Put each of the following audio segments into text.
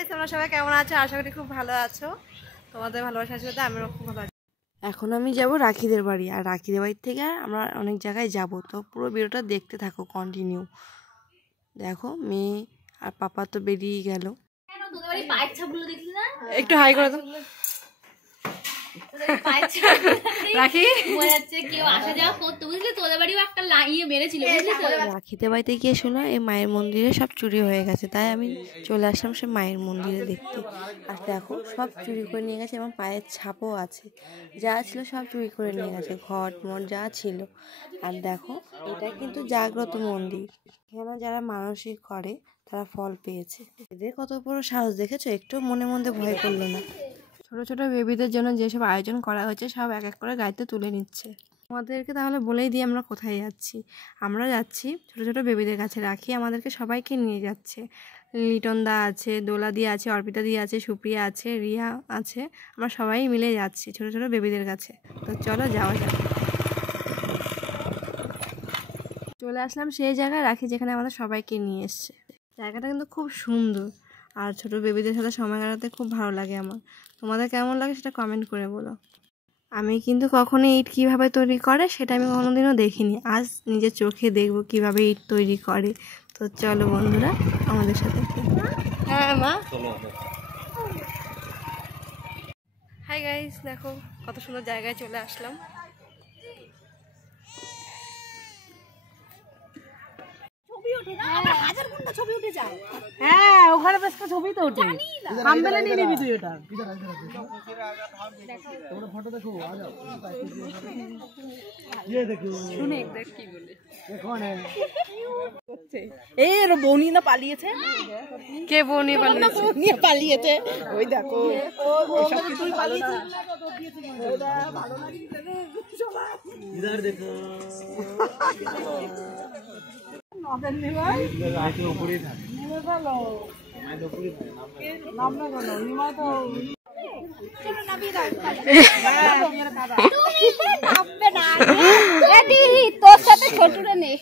Guys, তোমরা সবাই কেমন আছো? আশা করি খুব ভালো আছো। তোমাদের ভালোবাসার সাথে আমিও খুব ভালো আছি। এখন আমি যাব রাখিদের বাড়ি, আর রাখিদের বাড়ি থেকে আমরা অনেক জায়গায় যাব। তো পুরো ভিডিওটা দেখতে থাকো কন্টিনিউ। দেখো মেয়ে আর পাপা তো বেরিয়ে গেল। একটু হাই করে দাও। রাখিতে বাড়িতে গিয়ে শোনা এই মায়ের মন্দিরে সব চুরি হয়ে গেছে, তাই আমি চলে আসলাম সে মায়ের মন্দিরে দেখতে। আর দেখো সব চুরি করে নিয়ে গেছে এবং পায়ের ছাপও আছে, যা ছিল সব চুরি করে নিয়ে গেছে, ঘট মট যা ছিল। আর দেখো এটা কিন্তু জাগ্রত মন্দির, এখানে যারা মানসিক করে তারা ফল পেয়েছে। এদের কত বড় সাহস দেখেছো, একটু মনে মধ্যে ভয় করলো না। ছোট ছোট বেবিদের জন্য যেসব আয়োজন করা হয়েছে সব এক এক করে গাড়িতে তুলে নিচ্ছে। আমাদেরকে তাহলে বলেই দিই আমরা কোথায় যাচ্ছি। আমরা যাচ্ছি ছোট ছোট বেবিদের কাছে। রাখি আমাদেরকে সবাইকে নিয়ে যাচ্ছে। লিটন দা আছে, দোলা দি আছে, অর্পিতা দি আছে, সুপ্রিয়া আছে, রিয়া আছে, আমরা সবাই মিলে যাচ্ছি ছোট ছোট বেবিদের কাছে। তো চলো যাওয়া যাক। চলে আসলাম সেই জায়গায় রাখি যেখানে আমাদের সবাইকে নিয়ে এসছে। জায়গাটা কিন্তু খুব সুন্দর, আর ছোট বেবিদের সাথে সময় কাটাতে খুব ভালো লাগে আমার। তোমাদের কেমন লাগে সেটা কমেন্ট করে বলো। আমি কিন্তু কখনো ইট কিভাবে তৈরি করে সেটা আমি কোনোদিনও দেখিনি, আজ নিজের চোখে দেখবো কিভাবে ইট তৈরি করে। তো চলো বন্ধুরা আমাদের সাথে। হ্যাঁ মা। হাই গাইস, দেখো কত সুন্দর জায়গায় চলে আসলাম। হ্যাঁ ওখানে বেশ ছবি তো ওঠে, থাম্বনেলে নিয়ে নিবি তুই ওটা। ফটো দেখো আ যাও ये देखो শুনে দেখ কি বলে কোন है এই রে বৌনি না পালিয়েছে। কে বৌনি পালিয়েছে? বৌনি পালিয়েছে ওই দেখো সব কিছুই পালিয়েছে। ওটা ভালো লাগিছে রে সবাই इधर देखो নদের নিমাই রাতে উপরে থাকে নেমে ভালো আমি উপরে থাকে নাম না বলো নিমা তো চলো নাবি দাও। তুমি নামবে না এডি তোর সাথে ছোটরে নে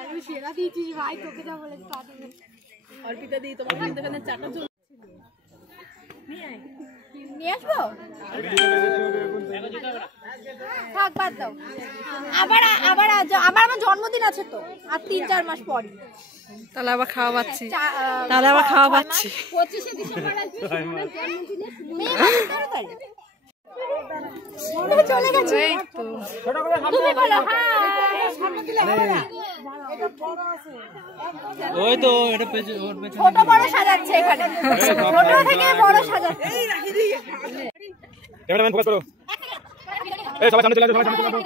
আমি সেরা দিয়েছি ভাই, তোকে যা বলেছি তা দেবে। অর্পিতা দি তোমার কিন্তু এখানে চাটা চলছিল, নিয়ে আসবো থাক বাদ দাও। আবার আবার আবার আমার জন্মদিন আছে তো আর 3-4 মাস পরই, তাহলে আবার খাওয়া পাচ্ছি, তাহলে আবার খাওয়া পাচ্ছি। 25শে ডিসেম্বর আছে জন্মদিনে চলে গেছে। এই তো তুমি বলো হাই সামনে দিলে হবে না, এটা বড় আছে ওই তো এটা পেছনে ওর পেছনে ছোট বড় সাজাচ্ছে এখানে, ছোট থেকে বড় সাজাচ্ছে। এই রাখি দি ক্যামেরাম্যান ফোকাস করো, এই সবাই সামনে চলে আসো, সবাই সামনে চলে আসো।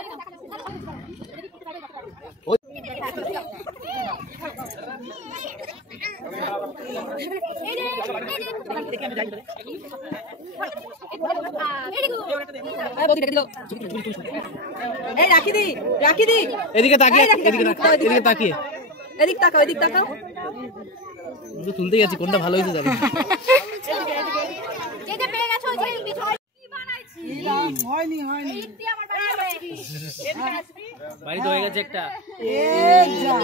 এই রাখি দি এদিকে তাকিয়ে, এদিকে তাকিয়ে, এদিক তাকাও, এদিক তাকাও। তো তুলতে গেছি কোনটা ভালো হয়েছে জানি যেটা পেয়ে গেছো যে কি বানাইছি হয়নি এইটি আমার বাড়ি তো হয়ে গেছে একটা। এই যা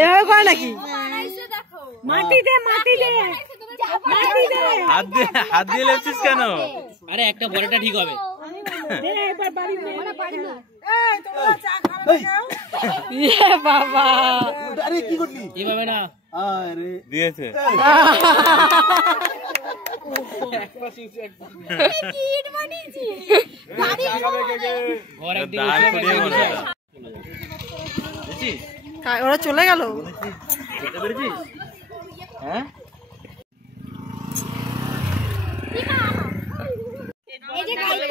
এভাবে করে নাকি বানাইছে দেখো, মাটি দে হাত দিয়ে লেপছিস কেন? আরে একটা বড়টা ঠিক হবে দে একবার বাড়ি দে বাড়ি না। এই তোমরা চা খাবে নাও। ইয়ে বাবা, আরে কি করলি এইভাবে না, আরে দিয়েছে কি ইট বানিয়েছি বাড়ি ঘর একদিন ওরা চলে গেল। হ্যাঁ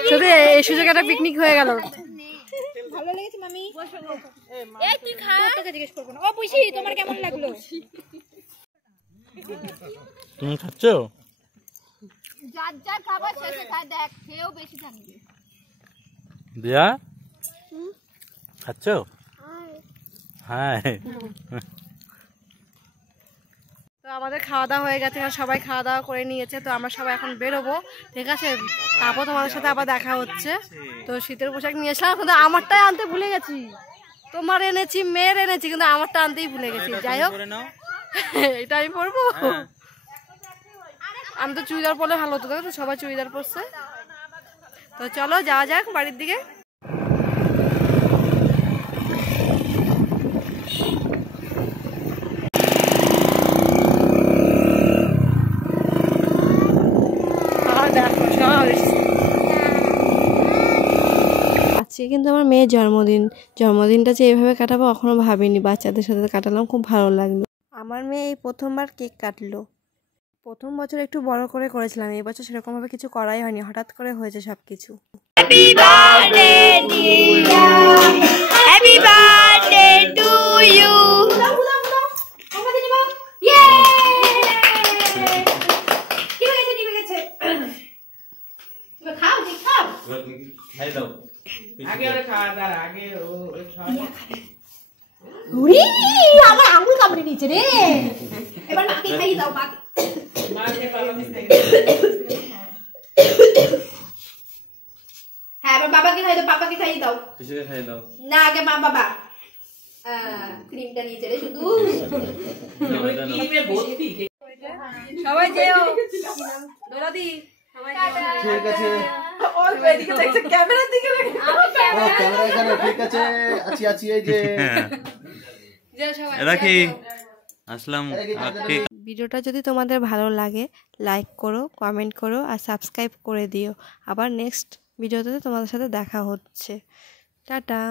শুধু এই সুযোগে একটা পিকনিক হয়ে গেল। ভালো লেগেছে মামি? এই তুই খা, তোকে জিজ্ঞেস করব না। ও পুষি তোমার কেমন লাগলো? তুমি খাচ্ছো? যার খাবার শেষে খায়, দেখ খেয়েও বেশি থাকবে। দিয়া খাচ্ছো? হ্যাঁ তো আমাদের খাওয়া দাওয়া হয়ে গেছে, সবাই খাওয়া দাওয়া করে নিয়েছে। তো আমরা সবাই এখন বেরোবো, ঠিক আছে? তারপর তোমাদের সাথে আবার দেখা হচ্ছে। তো শীতের পোশাক নিয়ে এসলাম, কিন্তু আমারটাই আনতে ভুলে গেছি। তোমার এনেছি, মেয়ের এনেছি, কিন্তু আমারটা আনতেই ভুলে গেছি। যাই হোক, এটা আমি পরবো। আমি তো চুড়িদার পরলে ভালো হতো, তো সবাই চুড়িদার পরছে। তো চলো যাওয়া যাক বাড়ির দিকে। আজকে কিন্তু আমার মেয়ের জন্মদিনটা যে এইভাবে কাটাবো কখনো ভাবিনি। বাচ্চাদের সাথে কাটালাম, খুব ভালো লাগলো। আমার মেয়ে এই প্রথমবার কেক কাটলো। প্রথম বছর একটু বড় করে করেছিলাম, এই বছর সেরকম ভাবে কিছু করাই হয়নি, হঠাৎ করে হয়েছে সবকিছু। Happy birthday to you. আমার আঙুল কামড়ে নিয়েছে রে। এবার মাকে খাইয়ে দাও। হ্যাঁ, এবার বাবাকে খাইয়ে দাও, পাপাকে খাইয়ে দাও। না, আগে মা বাবা। ক্রিমটা নিয়েছে রে শুধু। সবাই যেও। দোলাদি ঠিক আছে, এদিকে দেখছে, ক্যামেরার দিকে ক্যামেরা এখানে। ঠিক আছে, আছি এই যে। রাখি আসলাম। ভিডিওটা যদি তোমাদের ভালো লাগে লাইক করো, কমেন্ট করো আর সাবস্ক্রাইব করে দিও। আবার নেক্সট ভিডিওতে তোমাদের সাথে দেখা হচ্ছে। টাটা।